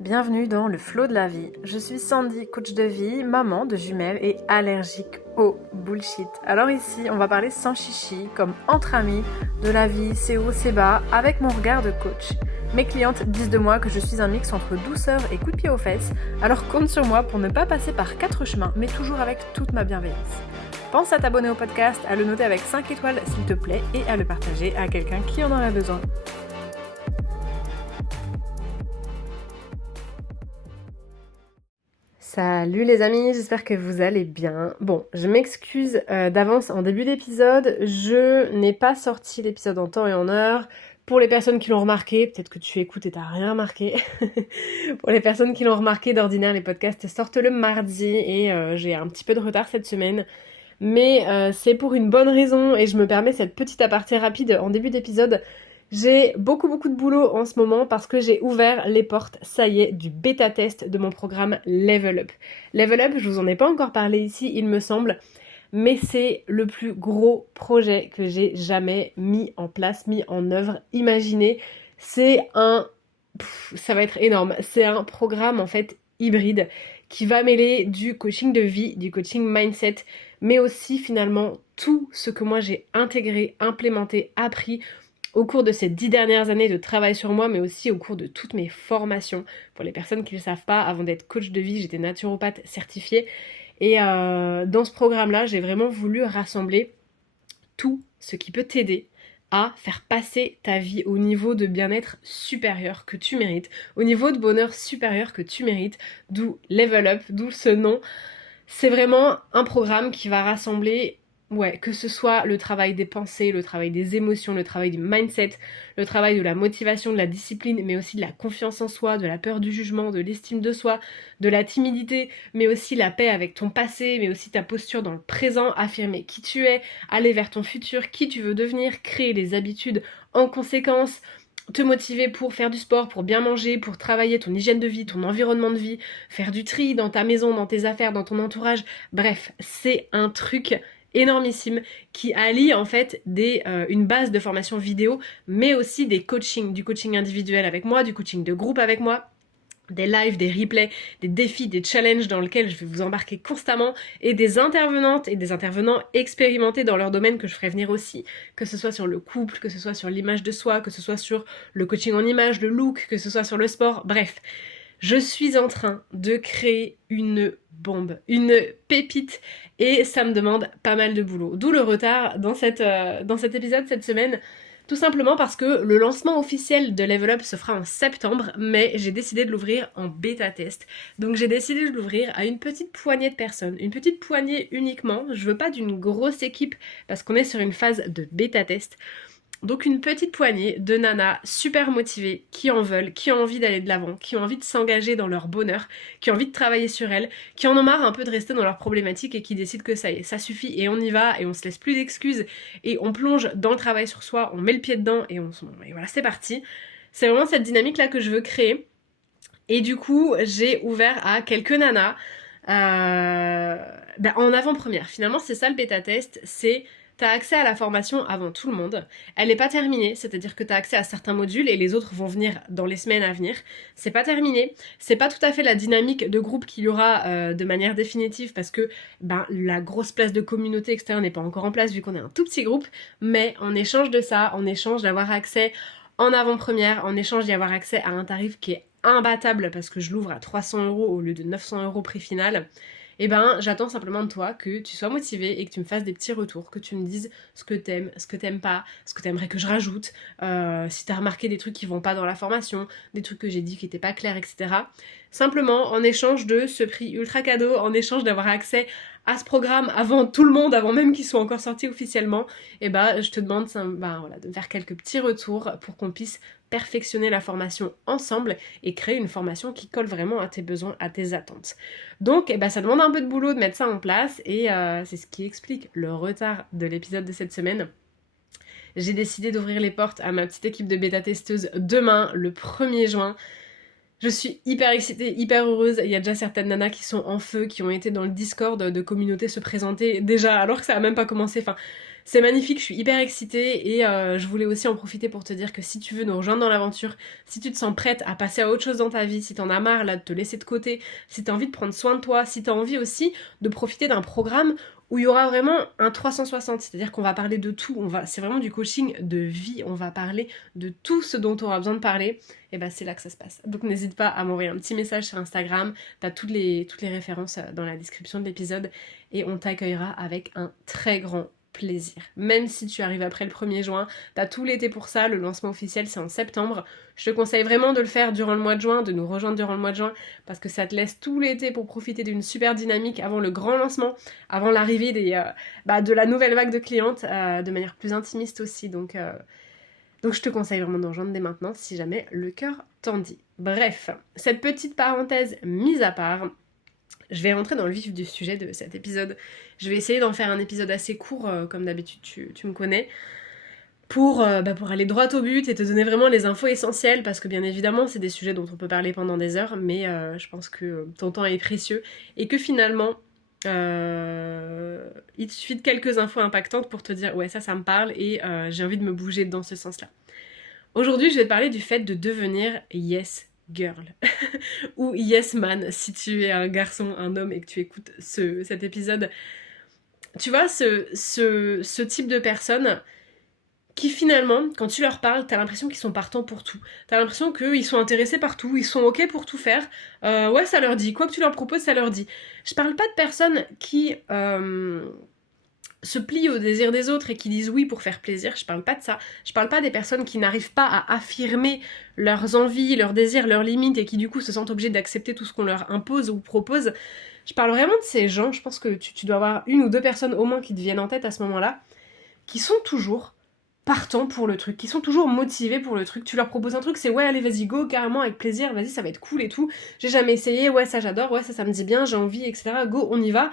Bienvenue dans le flow de la vie. Je suis Sandy, coach de vie, maman de jumelles et allergique au bullshit. Alors ici, on va parler sans chichi, comme entre amis, de la vie, c'est haut, c'est bas, avec mon regard de coach. Mes clientes disent de moi que je suis un mix entre douceur et coup de pied aux fesses, alors compte sur moi pour ne pas passer par 4 chemins, mais toujours avec toute ma bienveillance. Pense à t'abonner au podcast, à le noter avec 5 étoiles s'il te plaît et à le partager à quelqu'un qui en aurait besoin. Salut les amis, j'espère que vous allez bien. Bon, je m'excuse d'avance en début d'épisode, je n'ai pas sorti l'épisode en temps et en heure. Pour les personnes qui l'ont remarqué, peut-être que tu écoutes et t'as rien remarqué. Pour les personnes qui l'ont remarqué, d'ordinaire les podcasts sortent le mardi et j'ai un petit peu de retard cette semaine. Mais c'est pour une bonne raison et je me permets cette petite aparté rapide en début d'épisode. J'ai beaucoup de boulot en ce moment parce que j'ai ouvert les portes, ça y est, du bêta-test de mon programme Level Up. Level Up, je vous en ai pas encore parlé ici, il me semble, mais c'est le plus gros projet que j'ai jamais mis en place, mis en œuvre, imaginé. Ça va être énorme. C'est un programme en fait hybride qui va mêler du coaching de vie, du coaching mindset, mais aussi finalement tout ce que moi j'ai intégré, implémenté, appris au cours de ces 10 dernières années de travail sur moi, mais aussi au cours de toutes mes formations. Pour les personnes qui ne le savent pas, avant d'être coach de vie, j'étais naturopathe certifiée. Et dans ce programme-là, j'ai vraiment voulu rassembler tout ce qui peut t'aider à faire passer ta vie au niveau de bien-être supérieur que tu mérites, au niveau de bonheur supérieur que tu mérites, d'où Level Up, d'où ce nom. C'est vraiment un programme qui va rassembler, que ce soit le travail des pensées, le travail des émotions, le travail du mindset, le travail de la motivation, de la discipline, mais aussi de la confiance en soi, de la peur du jugement, de l'estime de soi, de la timidité, mais aussi la paix avec ton passé, mais aussi ta posture dans le présent, affirmer qui tu es, aller vers ton futur, qui tu veux devenir, créer des habitudes en conséquence, te motiver pour faire du sport, pour bien manger, pour travailler ton hygiène de vie, ton environnement de vie, faire du tri dans ta maison, dans tes affaires, dans ton entourage. Bref, c'est un truc énormissime qui allie en fait une base de formation vidéo, mais aussi des coachings, du coaching individuel avec moi, du coaching de groupe avec moi, des lives, des replays, des défis, des challenges dans lesquels je vais vous embarquer constamment et des intervenantes et des intervenants expérimentés dans leur domaine que je ferai venir aussi, que ce soit sur le couple, que ce soit sur l'image de soi, que ce soit sur le coaching en image, le look, que ce soit sur le sport, bref. Je suis en train de créer une bombe, une pépite et ça me demande pas mal de boulot. D'où le retard dans cet épisode cette semaine. Tout simplement parce que le lancement officiel de Level Up se fera en septembre, mais j'ai décidé de l'ouvrir en bêta test. Donc j'ai décidé de l'ouvrir à une petite poignée de personnes, une petite poignée uniquement. Je veux pas d'une grosse équipe parce qu'on est sur une phase de bêta test. Donc une petite poignée de nanas super motivées, qui en veulent, qui ont envie d'aller de l'avant, qui ont envie de s'engager dans leur bonheur, qui ont envie de travailler sur elles, qui en ont marre un peu de rester dans leurs problématiques et qui décident que ça y est, ça suffit et on y va et on se laisse plus d'excuses et on plonge dans le travail sur soi, on met le pied dedans et et voilà, c'est parti. C'est vraiment cette dynamique là que je veux créer. Et du coup, j'ai ouvert à quelques nanas en avant-première. Finalement, c'est ça le bêta-test, c'est t'as accès à la formation avant tout le monde. Elle n'est pas terminée, c'est-à-dire que t'as accès à certains modules et les autres vont venir dans les semaines à venir. C'est pas terminé, c'est pas tout à fait la dynamique de groupe qu'il y aura de manière définitive parce que la grosse place de communauté externe n'est pas encore en place vu qu'on est un tout petit groupe, mais en échange de ça, en échange d'avoir accès en avant-première, en échange d'y avoir accès à un tarif qui est imbattable parce que je l'ouvre à 300 € au lieu de 900 € prix final, et j'attends simplement de toi que tu sois motivé et que tu me fasses des petits retours, que tu me dises ce que t'aimes pas, ce que t'aimerais que je rajoute, si t'as remarqué des trucs qui vont pas dans la formation, des trucs que j'ai dit qui étaient pas clairs, etc. Simplement en échange de ce prix ultra cadeau, en échange d'avoir accès à ce programme avant tout le monde, avant même qu'il soit encore sorti officiellement, je te demande de faire quelques petits retours pour qu'on puisse perfectionner la formation ensemble et créer une formation qui colle vraiment à tes besoins, à tes attentes. Donc ça demande un peu de boulot de mettre ça en place et c'est ce qui explique le retard de l'épisode de cette semaine. J'ai décidé d'ouvrir les portes à ma petite équipe de bêta-testeuses demain, le 1er juin. Je suis hyper excitée, hyper heureuse. Il y a déjà certaines nanas qui sont en feu, qui ont été dans le Discord de communauté se présenter déjà alors que ça a même pas commencé. Enfin, C'est magnifique, je suis hyper excitée et je voulais aussi en profiter pour te dire que si tu veux nous rejoindre dans l'aventure, si tu te sens prête à passer à autre chose dans ta vie, si t'en as marre là de te laisser de côté, si t'as envie de prendre soin de toi, si t'as envie aussi de profiter d'un programme où il y aura vraiment un 360, c'est-à-dire qu'on va parler de tout, c'est vraiment du coaching de vie, on va parler de tout ce dont on aura besoin de parler, et ben c'est là que ça se passe. Donc n'hésite pas à m'envoyer un petit message sur Instagram, t'as toutes les références dans la description de l'épisode, et on t'accueillera avec un très grand plaisir. Même si tu arrives après le 1er juin, t'as tout l'été pour ça, le lancement officiel c'est en septembre. Je te conseille vraiment de le faire durant le mois de juin, de nous rejoindre durant le mois de juin, parce que ça te laisse tout l'été pour profiter d'une super dynamique avant le grand lancement, avant l'arrivée de la nouvelle vague de clientes, de manière plus intimiste aussi. Donc je te conseille vraiment de nous rejoindre dès maintenant, si jamais le cœur t'en dit. Bref, cette petite parenthèse mise à part, je vais rentrer dans le vif du sujet de cet épisode. Je vais essayer d'en faire un épisode assez court, comme d'habitude tu me connais, pour aller droit au but et te donner vraiment les infos essentielles, parce que bien évidemment c'est des sujets dont on peut parler pendant des heures, mais je pense que ton temps est précieux et que finalement il te suffit de quelques infos impactantes pour te dire ouais ça me parle et j'ai envie de me bouger dans ce sens-là. Aujourd'hui je vais te parler du fait de devenir yes girl ou yes man si tu es un garçon, un homme et que tu écoutes cet épisode. Tu vois ce type de personnes qui finalement, quand tu leur parles, t'as l'impression qu'ils sont partants pour tout. T'as l'impression qu'ils sont intéressés par tout, ils sont ok pour tout faire. Ouais, ça leur dit. Quoi que tu leur proposes, ça leur dit. Je parle pas de personnes qui se plient au désir des autres et qui disent oui pour faire plaisir. Je parle pas de ça. Je parle pas des personnes qui n'arrivent pas à affirmer leurs envies, leurs désirs, leurs limites et qui du coup se sentent obligés d'accepter tout ce qu'on leur impose ou propose. Je parle vraiment de ces gens, je pense que tu dois avoir 1 ou 2 personnes au moins qui te viennent en tête à ce moment-là, qui sont toujours partants pour le truc, qui sont toujours motivés pour le truc. Tu leur proposes un truc, c'est ouais allez vas-y go, carrément avec plaisir, vas-y ça va être cool et tout, j'ai jamais essayé, ouais ça j'adore, ouais ça me dit bien, j'ai envie, etc. Go, on y va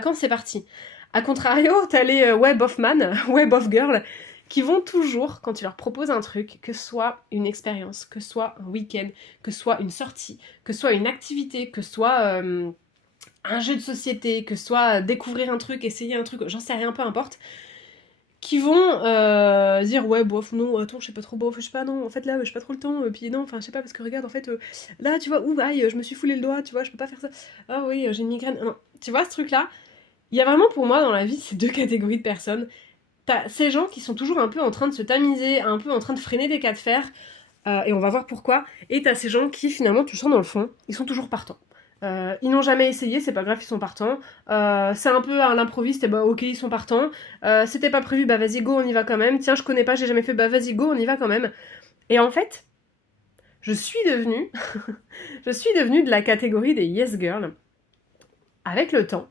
quand c'est parti. A contrario, t'as les ouais bof man, ouais bof girl, qui vont toujours, quand tu leur proposes un truc, que ce soit une expérience, que ce soit un week-end, que ce soit une sortie, que ce soit une activité, que ce soit un jeu de société, que ce soit découvrir un truc, essayer un truc, j'en sais rien, peu importe, qui vont dire ouais bof non attends je sais pas trop bof je sais pas non en fait là j'ai pas trop le temps puis non enfin je sais pas parce que regarde en fait là tu vois ouh aïe je me suis foulé le doigt tu vois je peux pas faire ça ah oui j'ai une migraine non tu vois ce truc là il y a vraiment pour moi dans la vie ces 2 catégories de personnes. T'as ces gens qui sont toujours un peu en train de se tamiser, un peu en train de freiner des cas de fer et on va voir pourquoi, et t'as ces gens qui finalement tu sens dans le fond ils sont toujours partants. Ils n'ont jamais essayé, c'est pas grave, ils sont partants. C'est un peu à l'improviste, et bah ok, ils sont partants. C'était pas prévu, bah vas-y, go, on y va quand même. Tiens, je connais pas, j'ai jamais fait, bah vas-y, go, on y va quand même. Et en fait, je suis devenue, je suis devenue de la catégorie des yes girls avec le temps.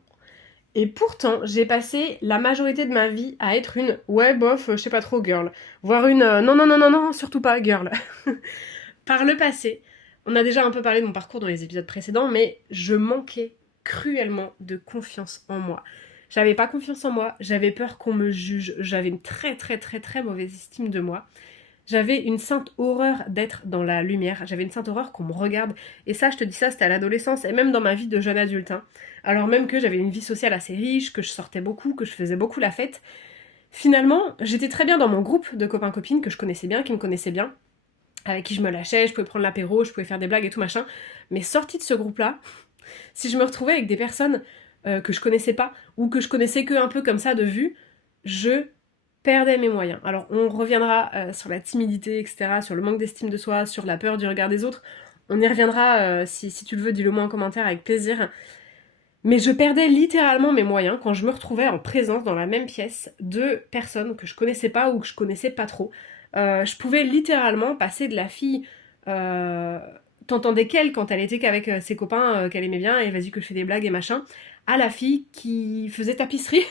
Et pourtant, j'ai passé la majorité de ma vie à être une ouais, bof, je sais pas trop girl. Voire une non, surtout pas girl. Par le passé, on a déjà un peu parlé de mon parcours dans les épisodes précédents, mais je manquais cruellement de confiance en moi. J'avais pas confiance en moi, j'avais peur qu'on me juge, j'avais une très très très très mauvaise estime de moi. J'avais une sainte horreur d'être dans la lumière, j'avais une sainte horreur qu'on me regarde, et ça je te dis ça c'était à l'adolescence et même dans ma vie de jeune adulte, hein. Alors même que j'avais une vie sociale assez riche, que je sortais beaucoup, que je faisais beaucoup la fête, finalement j'étais très bien dans mon groupe de copains-copines que je connaissais bien, qui me connaissaient bien, avec qui je me lâchais, je pouvais prendre l'apéro, je pouvais faire des blagues et tout machin, mais sortie de ce groupe-là, si je me retrouvais avec des personnes que je connaissais pas, ou que je connaissais que un peu comme ça de vue, je perdais mes moyens. Alors on reviendra sur la timidité, etc., sur le manque d'estime de soi, sur la peur du regard des autres, on y reviendra, si tu le veux, dis-le moi en commentaire avec plaisir. Mais je perdais littéralement mes moyens quand je me retrouvais en présence dans la même pièce de personnes que je connaissais pas ou que je connaissais pas trop. Je pouvais littéralement passer de la fille t'entendais qu'elle quand elle était qu'avec ses copains qu'elle aimait bien et vas-y que je fais des blagues et machin, à la fille qui faisait tapisserie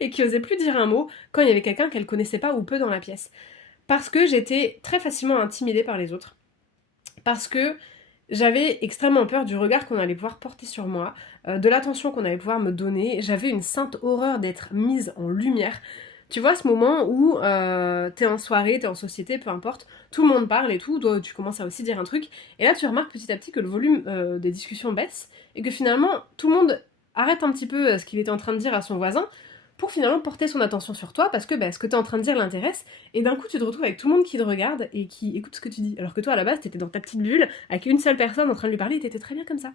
et qui osait plus dire un mot quand il y avait quelqu'un qu'elle connaissait pas ou peu dans la pièce. Parce que j'étais très facilement intimidée par les autres. Parce que j'avais extrêmement peur du regard qu'on allait pouvoir porter sur moi, de l'attention qu'on allait pouvoir me donner. J'avais une sainte horreur d'être mise en lumière. Tu vois ce moment où t'es en soirée, t'es en société, peu importe, tout le monde parle et tout, toi tu commences à aussi dire un truc, et là tu remarques petit à petit que le volume des discussions baisse, et que finalement tout le monde arrête un petit peu ce qu'il était en train de dire à son voisin pour finalement porter son attention sur toi parce que ce que tu es en train de dire l'intéresse, et d'un coup tu te retrouves avec tout le monde qui te regarde et qui écoute ce que tu dis, alors que toi à la base t'étais dans ta petite bulle avec une seule personne en train de lui parler et t'étais très bien comme ça.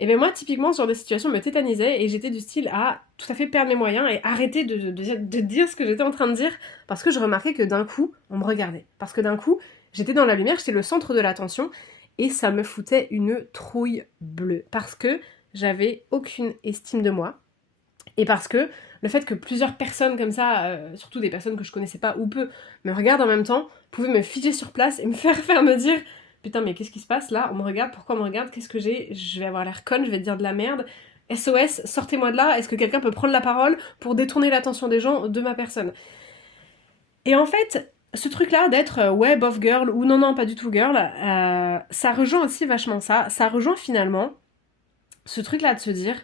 Et bien moi typiquement ce genre de situation me tétanisait et j'étais du style à tout à fait perdre mes moyens et arrêter de dire ce que j'étais en train de dire parce que je remarquais que d'un coup on me regardait, parce que d'un coup j'étais dans la lumière, j'étais le centre de l'attention et ça me foutait une trouille bleue parce que j'avais aucune estime de moi. Et parce que le fait que plusieurs personnes comme ça, surtout des personnes que je connaissais pas ou peu, me regardent en même temps, pouvaient me figer sur place et me faire me dire putain mais qu'est-ce qui se passe là, on me regarde, pourquoi on me regarde, qu'est-ce que j'ai, je vais avoir l'air conne, je vais te dire de la merde, SOS, sortez-moi de là, est-ce que quelqu'un peut prendre la parole pour détourner l'attention des gens de ma personne. Et en fait, ce truc-là d'être ouais, bof girl, ou non, pas du tout girl, ça rejoint aussi vachement ça rejoint finalement ce truc-là de se dire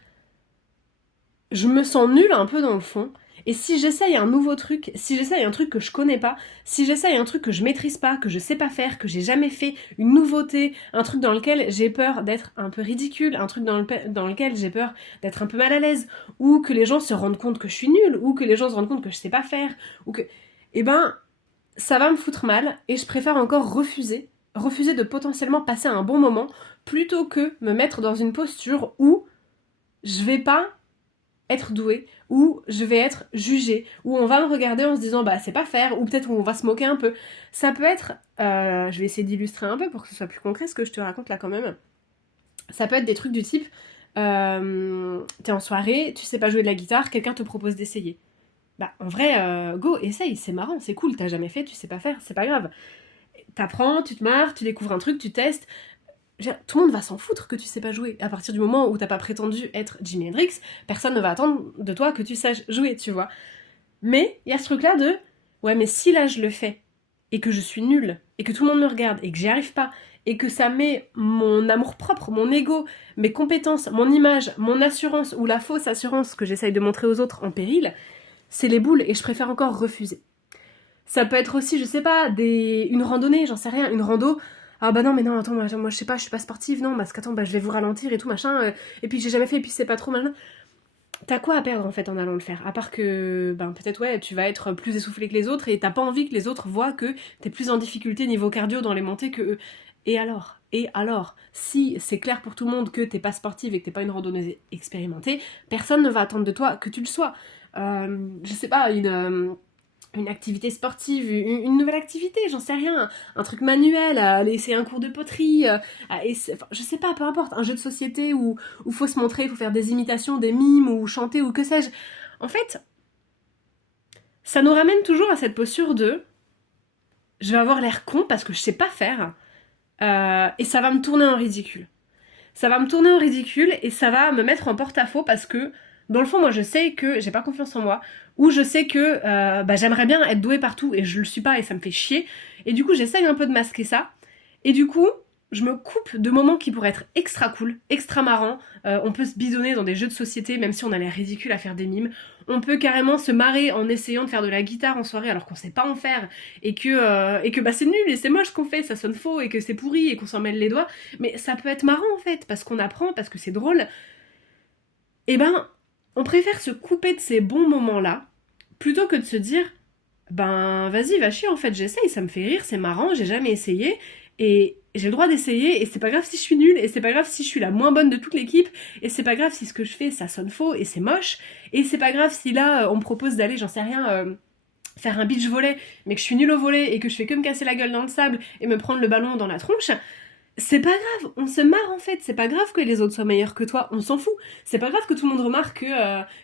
je me sens nulle un peu dans le fond, et si j'essaye un nouveau truc, si j'essaye un truc que je connais pas, si j'essaye un truc que je maîtrise pas, que je sais pas faire, que j'ai jamais fait, une nouveauté, un truc dans lequel j'ai peur d'être un peu ridicule, un truc dans lequel j'ai peur d'être un peu mal à l'aise, ou que les gens se rendent compte que je suis nulle, ou que les gens se rendent compte que je sais pas faire, ou que... Eh ben, ça va me foutre mal, et je préfère encore refuser de potentiellement passer un bon moment, plutôt que me mettre dans une posture où je vais pas être douée, ou je vais être jugée, ou on va me regarder en se disant c'est pas faire, ou peut-être on va se moquer un peu. Ça peut être, je vais essayer d'illustrer un peu pour que ce soit plus concret ce que je te raconte là quand même. Ça peut être des trucs du type, t'es en soirée, tu sais pas jouer de la guitare, quelqu'un te propose d'essayer. En vrai, go, essaye, c'est marrant, c'est cool, t'as jamais fait, tu sais pas faire, c'est pas grave. T'apprends, tu te marres, tu découvres un truc, tu testes. Tout le monde va s'en foutre que tu sais pas jouer. À partir du moment où t'as pas prétendu être Jimi Hendrix, personne ne va attendre de toi que tu saches jouer, tu vois. Mais il y a ce truc-là de ouais, mais si là je le fais et que je suis nulle et que tout le monde me regarde et que j'y arrive pas et que ça met mon amour-propre, mon ego, mes compétences, mon image, mon assurance ou la fausse assurance que j'essaye de montrer aux autres en péril, c'est les boules et je préfère encore refuser. Ça peut être aussi, je sais pas, une randonnée, j'en sais rien, une rando. Ah bah non, mais non, attends, moi je sais pas, je suis pas sportive, non, parce qu'attends, je vais vous ralentir et tout, machin, et puis j'ai jamais fait, et puis c'est pas trop malin. T'as quoi à perdre en fait en allant le faire? À part que, peut-être ouais, tu vas être plus essoufflé que les autres et t'as pas envie que les autres voient que t'es plus en difficulté niveau cardio dans les montées que eux. Et alors, si c'est clair pour tout le monde que t'es pas sportive et que t'es pas une randonneuse expérimentée, personne ne va attendre de toi que tu le sois. Je sais pas, une activité sportive, une nouvelle activité, j'en sais rien, un truc manuel, aller essayer un cours de poterie, je sais pas, peu importe, un jeu de société où faut se montrer, il faut faire des imitations, des mimes, ou chanter, ou que sais-je. En fait, ça nous ramène toujours à cette posture de je vais avoir l'air con parce que je sais pas faire, et ça va me tourner en ridicule. Ça va me tourner en ridicule et ça va me mettre en porte-à-faux parce que dans le fond, moi je sais que j'ai pas confiance en moi, ou je sais que j'aimerais bien être douée partout et je le suis pas et ça me fait chier, et du coup j'essaye un peu de masquer ça, et du coup je me coupe de moments qui pourraient être extra cool, extra marrants. On peut se bidonner dans des jeux de société même si on a l'air ridicule à faire des mimes, on peut carrément se marrer en essayant de faire de la guitare en soirée alors qu'on sait pas en faire, et que c'est nul et c'est moche ce qu'on fait, ça sonne faux et que c'est pourri et qu'on s'en mêle les doigts, mais ça peut être marrant en fait, parce qu'on apprend, parce que c'est drôle. Et on préfère se couper de ces bons moments-là, plutôt que de se dire, vas-y, va chier, en fait, j'essaye, ça me fait rire, c'est marrant, j'ai jamais essayé, et j'ai le droit d'essayer, et c'est pas grave si je suis nulle, et c'est pas grave si je suis la moins bonne de toute l'équipe, et c'est pas grave si ce que je fais, ça sonne faux, et c'est moche, et c'est pas grave si là, on me propose d'aller, j'en sais rien, faire un beach volley, mais que je suis nulle au volley, et que je fais que me casser la gueule dans le sable, et me prendre le ballon dans la tronche. C'est pas grave, on se marre en fait, c'est pas grave que les autres soient meilleurs que toi, on s'en fout. C'est pas grave que tout le monde remarque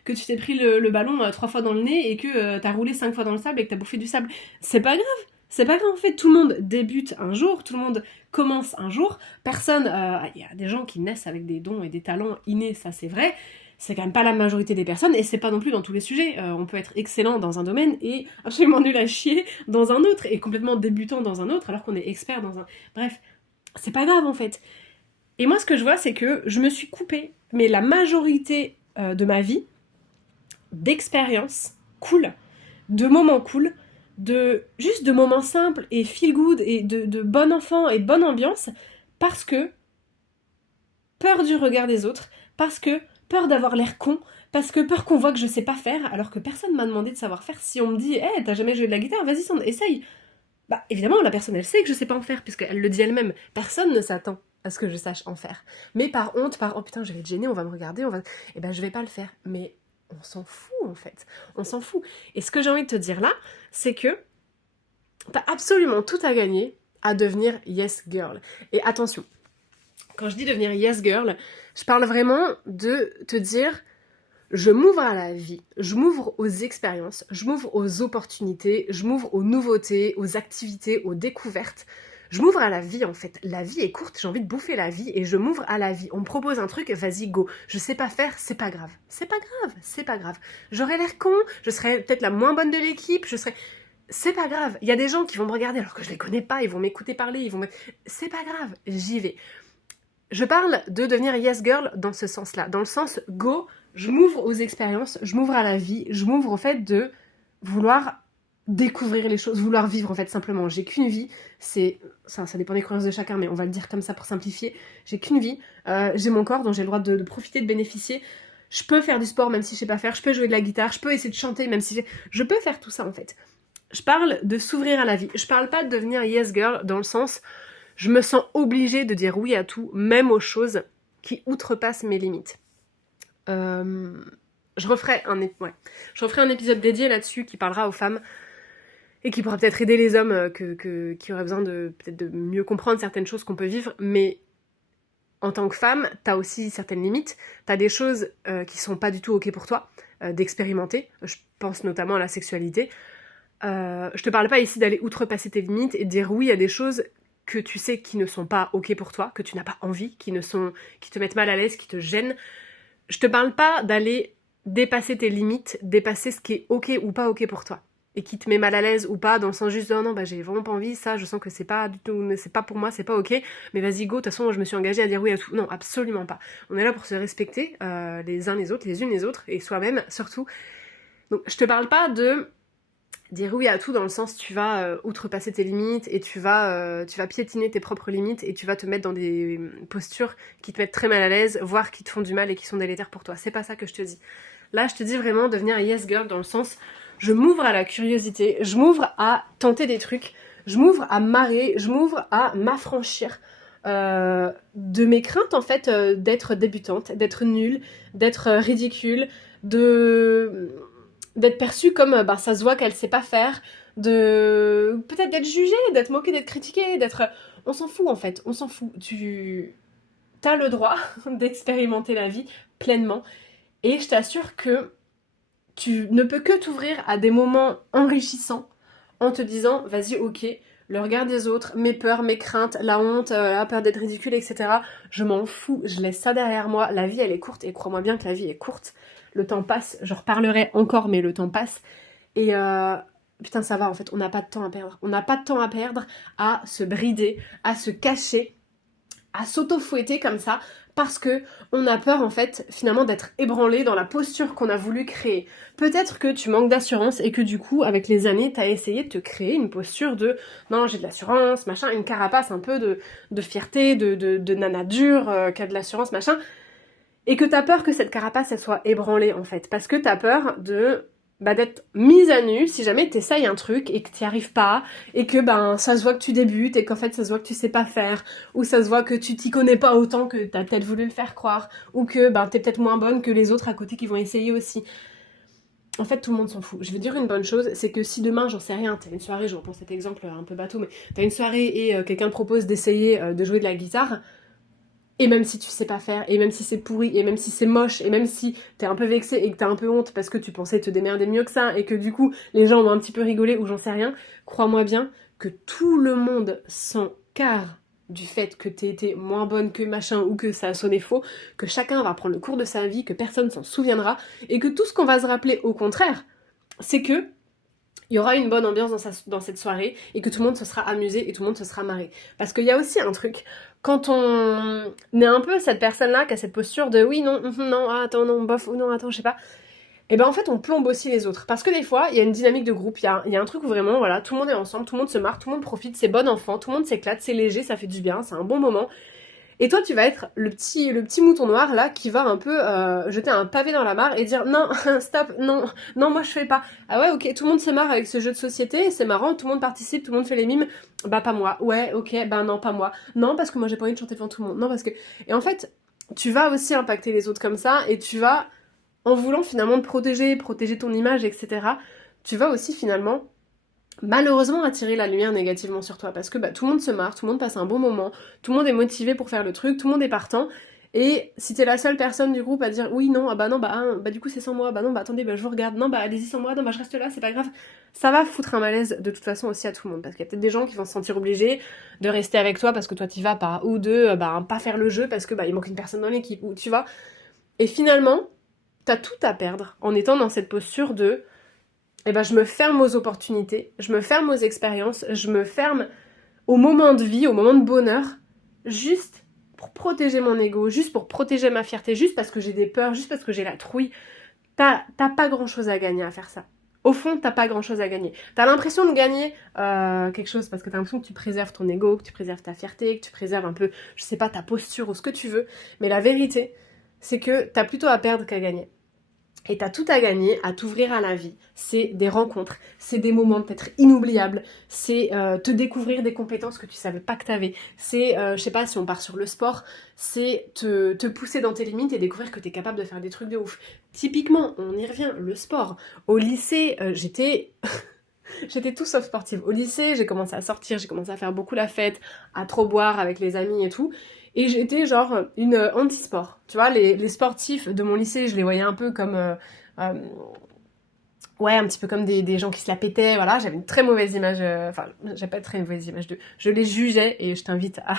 que tu t'es pris le ballon 3 fois dans le nez et que t'as roulé 5 fois dans le sable et que t'as bouffé du sable. C'est pas grave. C'est pas grave en fait, tout le monde débute un jour, tout le monde commence un jour. Personne, y a des gens qui naissent avec des dons et des talents innés, ça c'est vrai. C'est quand même pas la majorité des personnes et c'est pas non plus dans tous les sujets. On peut être excellent dans un domaine et absolument nul à chier dans un autre et complètement débutant dans un autre alors qu'on est expert dans un... Bref. C'est pas grave en fait. Et moi ce que je vois c'est que je me suis coupée, mais la majorité de ma vie, d'expériences cool, de moments cool, juste de moments simples et feel good et de bon enfant et de bonne ambiance, parce que peur du regard des autres, parce que peur d'avoir l'air con, parce que peur qu'on voit que je sais pas faire, alors que personne m'a demandé de savoir faire. Si on me dit, hey, t'as jamais joué de la guitare, vas-y, Sandre, essaye. Bah, évidemment, la personne, elle sait que je sais pas en faire, puisqu'elle le dit elle-même. Personne ne s'attend à ce que je sache en faire. Mais par honte, oh putain, je vais être gênée, on va me regarder, eh ben, je vais pas le faire. Mais on s'en fout, en fait. On s'en fout. Et ce que j'ai envie de te dire là, c'est que t'as absolument tout à gagner à devenir yes girl. Et attention, quand je dis devenir yes girl, je parle vraiment de te dire, je m'ouvre à la vie, je m'ouvre aux expériences, je m'ouvre aux opportunités, je m'ouvre aux nouveautés, aux activités, aux découvertes. Je m'ouvre à la vie en fait. La vie est courte, j'ai envie de bouffer la vie et je m'ouvre à la vie. On me propose un truc, vas-y go. Je sais pas faire, c'est pas grave. C'est pas grave, c'est pas grave. J'aurais l'air con, je serais peut-être la moins bonne de l'équipe, c'est pas grave. Il y a des gens qui vont me regarder alors que je les connais pas, ils vont m'écouter parler, c'est pas grave, j'y vais. Je parle de devenir yes girl dans ce sens-là, dans le sens go, je m'ouvre aux expériences, je m'ouvre à la vie, je m'ouvre au fait de vouloir découvrir les choses, vouloir vivre en fait simplement. J'ai qu'une vie, ça dépend des croyances de chacun, mais on va le dire comme ça pour simplifier. J'ai qu'une vie, j'ai mon corps dont j'ai le droit de profiter, de bénéficier. Je peux faire du sport même si je sais pas faire, je peux jouer de la guitare, je peux essayer de chanter même si je peux faire tout ça en fait. Je parle de s'ouvrir à la vie. Je parle pas de devenir yes girl dans le sens je me sens obligée de dire oui à tout, même aux choses qui outrepassent mes limites. Je referai un épisode dédié là-dessus qui parlera aux femmes et qui pourra peut-être aider les hommes qui auraient besoin peut-être de mieux comprendre certaines choses qu'on peut vivre, mais en tant que femme, t'as aussi certaines limites, t'as des choses qui sont pas du tout ok pour toi, d'expérimenter, je pense notamment à la sexualité. Je te parle pas ici d'aller outrepasser tes limites et de dire oui à des choses que tu sais qui ne sont pas ok pour toi, que tu n'as pas envie, qui te mettent mal à l'aise, qui te gênent. Je te parle pas d'aller dépasser tes limites, dépasser ce qui est ok ou pas ok pour toi, et qui te met mal à l'aise ou pas, dans le sens juste non, j'ai vraiment pas envie, ça, je sens que c'est pas du tout, c'est pas pour moi, c'est pas ok, mais vas-y go, de toute façon, je me suis engagée à dire oui à tout. Non, absolument pas. On est là pour se respecter, les uns les autres, les unes les autres, et soi-même, surtout. Donc, je te parle pas de dire oui à tout dans le sens tu vas outrepasser tes limites et tu vas piétiner tes propres limites et tu vas te mettre dans des postures qui te mettent très mal à l'aise, voire qui te font du mal et qui sont délétères pour toi. C'est pas ça que je te dis. Là, je te dis vraiment devenir yes girl dans le sens je m'ouvre à la curiosité, je m'ouvre à tenter des trucs, je m'ouvre à marrer, je m'ouvre à m'affranchir de mes craintes en fait d'être débutante, d'être nulle, d'être ridicule, d'être perçue comme ça se voit qu'elle sait pas faire, de peut-être d'être jugée, d'être moquée, d'être critiquée, on s'en fout en fait, on s'en fout. T'as le droit d'expérimenter la vie pleinement et je t'assure que tu ne peux que t'ouvrir à des moments enrichissants en te disant vas-y ok, le regard des autres, mes peurs, mes craintes, la honte, la peur d'être ridicule, etc. Je m'en fous, je laisse ça derrière moi. La vie elle est courte et crois-moi bien que la vie est courte. Le temps passe, j'en reparlerai encore, mais le temps passe. Et putain, ça va, en fait, on n'a pas de temps à perdre. On n'a pas de temps à perdre à se brider, à se cacher, à s'auto-fouetter comme ça, parce que on a peur, en fait, finalement, d'être ébranlé dans la posture qu'on a voulu créer. Peut-être que tu manques d'assurance et que du coup, avec les années, t'as essayé de te créer une posture de « Non, j'ai de l'assurance, machin », une carapace un peu de fierté, de nana dure, qui a de l'assurance, machin. Et que t'as peur que cette carapace, elle soit ébranlée, en fait. Parce que t'as peur d'être mise à nu si jamais t'essayes un truc et que t'y arrives pas, et que, ça se voit que tu débutes, et qu'en fait, ça se voit que tu sais pas faire, ou ça se voit que tu t'y connais pas autant que t'as peut-être voulu le faire croire, ou que, t'es peut-être moins bonne que les autres à côté qui vont essayer aussi. En fait, tout le monde s'en fout. Je veux dire une bonne chose, c'est que si demain, j'en sais rien, t'as une soirée, je reprends cet exemple un peu bateau, mais t'as une soirée et quelqu'un te propose d'essayer de jouer de la guitare, et même si tu sais pas faire, et même si c'est pourri, et même si c'est moche, et même si t'es un peu vexé et que t'as un peu honte parce que tu pensais te démerder mieux que ça, et que du coup, les gens ont un petit peu rigolé ou j'en sais rien, crois-moi bien que tout le monde s'en carre du fait que t'aies été moins bonne que machin ou que ça a sonné faux, que chacun va prendre le cours de sa vie, que personne s'en souviendra, et que tout ce qu'on va se rappeler au contraire, c'est que il y aura une bonne ambiance dans cette soirée et que tout le monde se sera amusé et tout le monde se sera marré. Parce qu'il y a aussi un truc, quand on est un peu cette personne-là qui a cette posture de oui, non, non, attends, non, bof, ou non, attends, je sais pas, et en fait on plombe aussi les autres. Parce que des fois, il y a une dynamique de groupe, il y a un truc où vraiment, voilà, tout le monde est ensemble, tout le monde se marre, tout le monde profite, c'est bon enfant, tout le monde s'éclate, c'est léger, ça fait du bien, c'est un bon moment. Et toi, tu vas être le petit mouton noir, là, qui va un peu jeter un pavé dans la mare et dire non, stop, non, non, moi je fais pas. Ah ouais, ok, tout le monde se marre avec ce jeu de société, c'est marrant, tout le monde participe, tout le monde fait les mimes. Bah pas moi. Ouais, ok, bah non, pas moi. Non, parce que moi j'ai pas envie de chanter devant tout le monde. Non, parce que... Et en fait, tu vas aussi impacter les autres comme ça, et tu vas, en voulant finalement te protéger ton image, etc., tu vas aussi finalement malheureusement attirer la lumière négativement sur toi parce que bah, tout le monde se marre, tout le monde passe un bon moment, tout le monde est motivé pour faire le truc, tout le monde est partant. Et si t'es la seule personne du groupe à dire oui, non, ah bah non, bah, hein, bah du coup c'est sans moi, bah non, bah attendez, bah je vous regarde, non, bah allez-y sans moi, non, bah je reste là, c'est pas grave, ça va foutre un malaise de toute façon aussi à tout le monde parce qu'il y a peut-être des gens qui vont se sentir obligés de rester avec toi parce que toi t'y vas pas, ou de bah pas faire le jeu parce que bah il manque une personne dans l'équipe, ou tu vois. Et finalement, t'as tout à perdre en étant dans cette posture de eh ben, je me ferme aux opportunités, je me ferme aux expériences, je me ferme aux moments de vie, aux moments de bonheur, juste pour protéger mon ego, juste pour protéger ma fierté, juste parce que j'ai des peurs, juste parce que j'ai la trouille. T'as pas grand chose à gagner à faire ça. Au fond, t'as pas grand chose à gagner. T'as l'impression de gagner quelque chose parce que t'as l'impression que tu préserves ton ego, que tu préserves ta fierté, que tu préserves un peu, je sais pas, ta posture ou ce que tu veux. Mais la vérité, c'est que t'as plutôt à perdre qu'à gagner. Et t'as tout à gagner, à t'ouvrir à la vie. C'est des rencontres, c'est des moments peut-être inoubliables, c'est te découvrir des compétences que tu savais pas que t'avais. C'est, je sais pas, si on part sur le sport, c'est te pousser dans tes limites et découvrir que t'es capable de faire des trucs de ouf. Typiquement, on y revient, le sport. Au lycée, j'étais... J'étais tout sauf sportive. Au lycée, j'ai commencé à sortir, j'ai commencé à faire beaucoup la fête, à trop boire avec les amis et tout. Et j'étais genre une anti-sport. Tu vois, les sportifs de mon lycée, je les voyais un peu comme... euh, ouais, un petit peu comme des gens qui se la pétaient, voilà. J'avais une très mauvaise image... Enfin, j'avais pas une très mauvaise image de... Je les jugeais et je t'invite à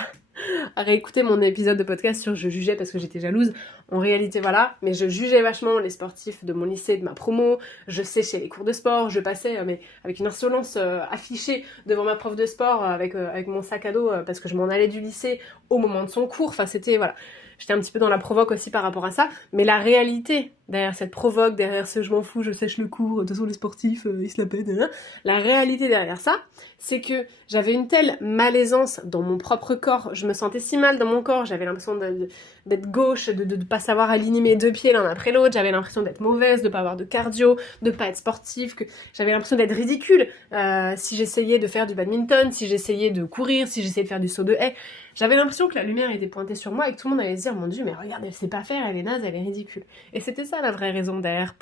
réécouter mon épisode de podcast sur je jugeais parce que j'étais jalouse. En réalité, voilà. Mais je jugeais vachement les sportifs de mon lycée, de ma promo. Je séchais les cours de sport. Je passais mais avec une insolence affichée devant ma prof de sport avec mon sac à dos parce que je m'en allais du lycée au moment de son cours. Enfin, c'était... Voilà. J'étais un petit peu dans la provoque aussi par rapport à ça. Mais la réalité derrière cette provoque, derrière ce je m'en fous, je sèche le cours, de toute façon les sportifs, ils se la pètent, hein. La réalité derrière ça, c'est que j'avais une telle malaisance dans mon propre corps, je me sentais si mal dans mon corps, j'avais l'impression d'être gauche, de pas savoir aligner mes deux pieds l'un après l'autre, j'avais l'impression d'être mauvaise, de pas avoir de cardio, de pas être sportive, que j'avais l'impression d'être ridicule si j'essayais de faire du badminton, si j'essayais de courir, si j'essayais de faire du saut de haie. J'avais l'impression que la lumière était pointée sur moi et que tout le monde allait se dire mon Dieu, mais regarde, elle sait pas faire, elle est naze, elle est ridicule. Et c'était ça la vraie raison derrière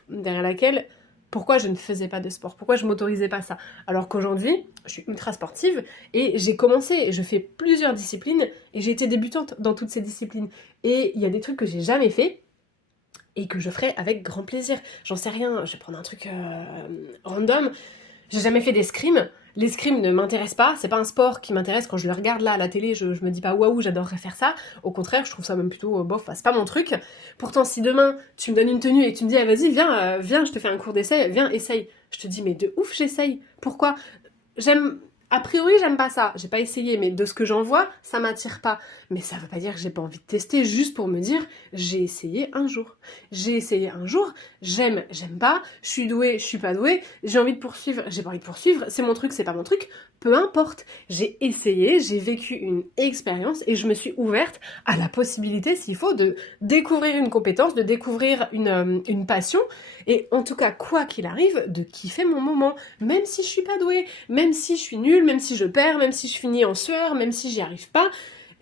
laquelle pourquoi je ne faisais pas de sport, pourquoi je m'autorisais pas ça. Alors qu'aujourd'hui, je suis ultra sportive et j'ai commencé, je fais plusieurs disciplines et j'ai été débutante dans toutes ces disciplines. Et il y a des trucs que j'ai jamais fait et que je ferai avec grand plaisir. J'en sais rien, je vais prendre un truc random. J'ai jamais fait d'escrime. L'escrime ne m'intéresse pas, c'est pas un sport qui m'intéresse. Quand je le regarde là à la télé, je me dis pas waouh, j'adorerais faire ça. Au contraire, je trouve ça même plutôt bof, c'est pas mon truc. Pourtant, si demain tu me donnes une tenue et tu me dis ah, vas-y, viens, viens, je te fais un cours d'essai, viens, essaye. Je te dis mais de ouf, j'essaye. Pourquoi? J'aime. A priori, j'aime pas ça. J'ai pas essayé, mais de ce que j'en vois, ça m'attire pas. Mais ça veut pas dire que j'ai pas envie de tester juste pour me dire j'ai essayé un jour. J'ai essayé un jour, j'aime pas, je suis douée, je suis pas douée, j'ai envie de poursuivre, j'ai pas envie de poursuivre, c'est mon truc, c'est pas mon truc, peu importe. J'ai essayé, j'ai vécu une expérience et je me suis ouverte à la possibilité, s'il faut, de découvrir une compétence, de découvrir une passion et en tout cas, quoi qu'il arrive, de kiffer mon moment, même si je suis pas douée, même si je suis nulle, même si je perds, même si je finis en sueur, même si j'y arrive pas.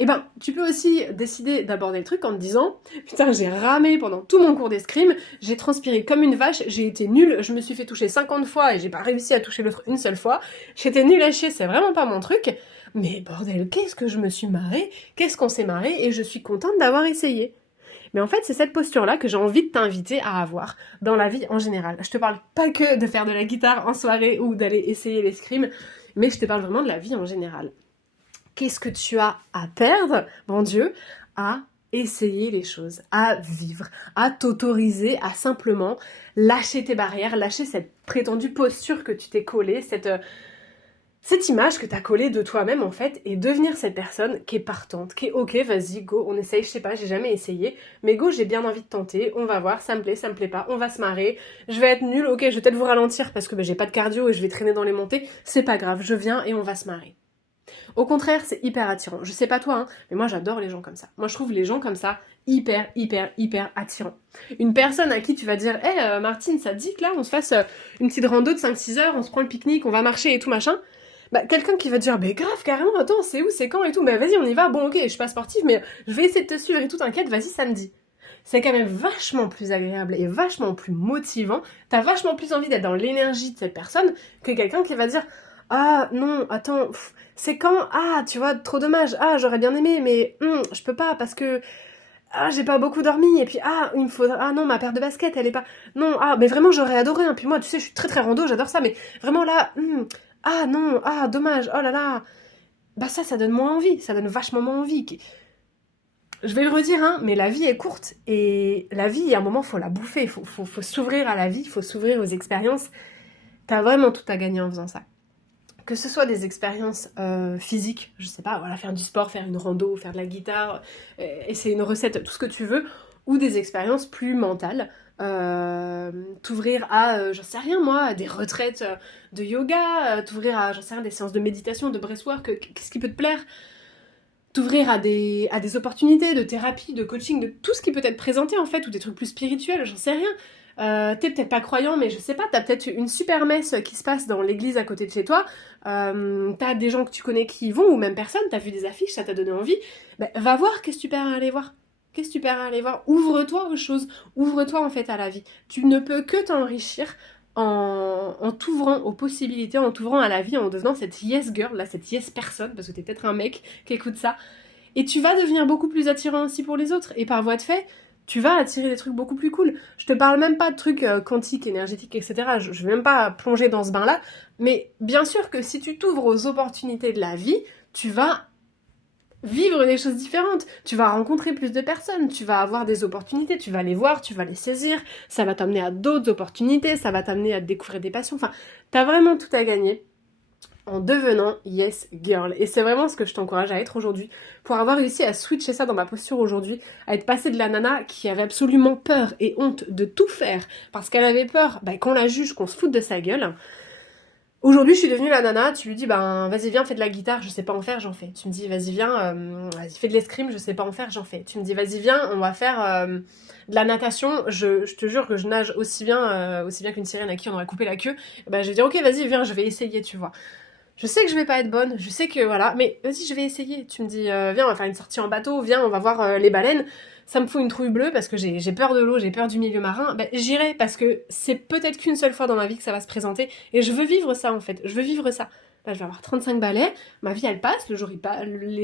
Eh ben, tu peux aussi décider d'aborder le truc en te disant « Putain, j'ai ramé pendant tout mon cours d'escrime, j'ai transpiré comme une vache, j'ai été nulle, je me suis fait toucher 50 fois et j'ai pas réussi à toucher l'autre une seule fois. J'étais nulle à chier, c'est vraiment pas mon truc. Mais bordel, qu'est-ce que je me suis marrée, qu'est-ce qu'on s'est marré et je suis contente d'avoir essayé. » Mais en fait, c'est cette posture-là que j'ai envie de t'inviter à avoir dans la vie en général. Je te parle pas que de faire de la guitare en soirée ou d'aller essayer l'escrime, mais je te parle vraiment de la vie en général. Qu'est-ce que tu as à perdre, mon Dieu, à essayer les choses, à vivre, à t'autoriser à simplement lâcher tes barrières, lâcher cette prétendue posture que tu t'es collée, cette image que t'as collée de toi-même en fait, et devenir cette personne qui est partante, qui est ok, vas-y, go, on essaye, je sais pas, j'ai jamais essayé, mais go, j'ai bien envie de tenter, on va voir, ça me plaît pas, on va se marrer, je vais être nulle, ok, je vais peut-être vous ralentir parce que j'ai pas de cardio et je vais traîner dans les montées, c'est pas grave, je viens et on va se marrer. Au contraire, c'est hyper attirant. Je sais pas toi, hein, mais moi j'adore les gens comme ça. Moi je trouve les gens comme ça hyper, hyper, hyper attirants. Une personne à qui tu vas dire, hé Martine, ça te dit que là on se fasse une petite rando de 5-6 heures, on se prend le pique-nique, on va marcher et tout machin. Bah quelqu'un qui va te dire, bah grave, carrément, attends, c'est où, c'est quand et tout, bah vas-y on y va, bon ok, je suis pas sportive, mais je vais essayer de te suivre et tout, t'inquiète, vas-y samedi. C'est quand même vachement plus agréable et vachement plus motivant. T'as vachement plus envie d'être dans l'énergie de cette personne que quelqu'un qui va dire, ah non, attends, c'est quand? Ah, tu vois, trop dommage. Ah, j'aurais bien aimé, mais je peux pas parce que j'ai pas beaucoup dormi. Et puis il me faut ah non, ma paire de baskets, elle est pas. Non, mais vraiment j'aurais adoré. Hein. Puis moi, tu sais, je suis très très rando, j'adore ça, mais vraiment là, ah non, dommage. Oh là là. Bah ça donne moins envie. Ça donne vachement moins envie. Je vais le redire, hein, mais la vie est courte et la vie, à un moment, faut la bouffer. Faut s'ouvrir à la vie, faut s'ouvrir aux expériences. T'as vraiment tout à gagner en faisant ça. Que ce soit des expériences physiques, je sais pas, voilà, faire du sport, faire une rando, faire de la guitare, essayer une recette, tout ce que tu veux, ou des expériences plus mentales, t'ouvrir à, j'en sais rien moi, à des retraites de yoga, t'ouvrir à, j'en sais rien, des séances de méditation, de breathwork, qu'est-ce qui peut te plaire, t'ouvrir à des opportunités de thérapie, de coaching, de tout ce qui peut être présenté en fait, ou des trucs plus spirituels, j'en sais rien. T'es peut-être pas croyant, mais je sais pas, t'as peut-être une super messe qui se passe dans l'église à côté de chez toi, t'as des gens que tu connais qui y vont, ou même personne, t'as vu des affiches, ça t'a donné envie, ben, va voir qu'est-ce que tu perds à aller voir. Qu'est-ce que tu perds à aller voir? Ouvre-toi aux choses, ouvre-toi en fait à la vie. Tu ne peux que t'enrichir en t'ouvrant aux possibilités, en t'ouvrant à la vie, en devenant cette yes girl, là, cette yes personne, parce que t'es peut-être un mec qui écoute ça. Et tu vas devenir beaucoup plus attirant aussi pour les autres. Et par voie de fait, tu vas attirer des trucs beaucoup plus cool. Je te parle même pas de trucs quantiques, énergétiques, etc. Je vais même pas plonger dans ce bain-là. Mais bien sûr que si tu t'ouvres aux opportunités de la vie, tu vas vivre des choses différentes. Tu vas rencontrer plus de personnes, tu vas avoir des opportunités, tu vas les voir, tu vas les saisir. Ça va t'amener à d'autres opportunités, ça va t'amener à découvrir des passions. Enfin, t'as vraiment tout à gagner en devenant yes girl. Et c'est vraiment ce que je t'encourage à être aujourd'hui, pour avoir réussi à switcher ça dans ma posture aujourd'hui, à être passée de la nana qui avait absolument peur et honte de tout faire, parce qu'elle avait peur qu'on la juge, qu'on se foute de sa gueule. Aujourd'hui, je suis devenue la nana, tu lui dis, vas-y, viens, fais de la guitare, je sais pas en faire, j'en fais. Tu me dis, vas-y, viens, vas-y, fais de l'escrime, je sais pas en faire, j'en fais. Tu me dis, vas-y, viens, on va faire de la natation, je te jure que je nage aussi bien qu'une sirène à qui on aurait coupé la queue. Je vais dire, ok, vas-y, viens, je vais essayer, tu vois. Je sais que je vais pas être bonne, je sais que voilà, mais vas-y, je vais essayer. Tu me dis, viens, on va faire une sortie en bateau, viens, on va voir les baleines. Ça me fout une trouille bleue parce que j'ai peur de l'eau, j'ai peur du milieu marin. J'irai parce que c'est peut-être qu'une seule fois dans ma vie que ça va se présenter et je veux vivre ça en fait. Je veux vivre ça. Je vais avoir 35 balais, ma vie elle passe, les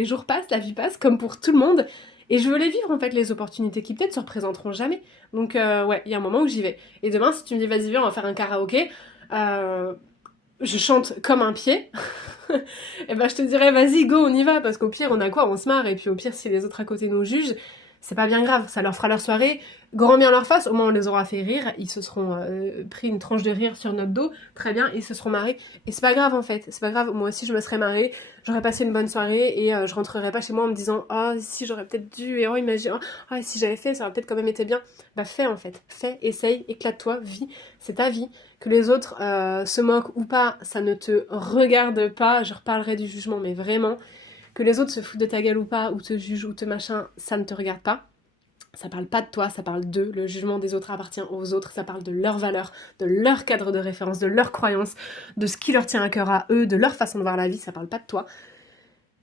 jours passent, la vie passe comme pour tout le monde. Et je veux les vivre en fait, les opportunités qui peut-être se représenteront jamais. Donc ouais, il y a un moment où j'y vais. Et demain, si tu me dis, vas-y, viens, on va faire un karaoké. Je chante comme un pied, et je te dirais vas-y go on y va, parce qu'au pire on a quoi, on se marre, et puis au pire si les autres à côté nous jugent, c'est pas bien grave, ça leur fera leur soirée, grand bien leur face, au moins on les aura fait rire, ils se seront pris une tranche de rire sur notre dos, très bien, ils se seront marrés, et c'est pas grave en fait, c'est pas grave, moi aussi je me serais marrée, j'aurais passé une bonne soirée, et je rentrerais pas chez moi en me disant si j'aurais peut-être dû, et imagine, si j'avais fait, ça aurait peut-être quand même été bien. Fais en fait, fais, essaye, éclate-toi, vis, c'est ta vie. Que les autres se moquent ou pas, ça ne te regarde pas, je reparlerai du jugement, mais vraiment, que les autres se foutent de ta gueule ou pas, ou te jugent, ou te machin, ça ne te regarde pas. Ça parle pas de toi, ça parle d'eux. Le jugement des autres appartient aux autres, ça parle de leurs valeurs, de leur cadre de référence, de leurs croyances, de ce qui leur tient à cœur à eux, de leur façon de voir la vie, ça parle pas de toi.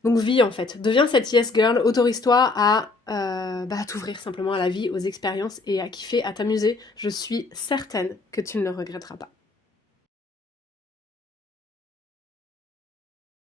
Donc vis en fait, deviens cette yes girl, autorise-toi à t'ouvrir simplement à la vie, aux expériences et à kiffer, à t'amuser. Je suis certaine que tu ne le regretteras pas.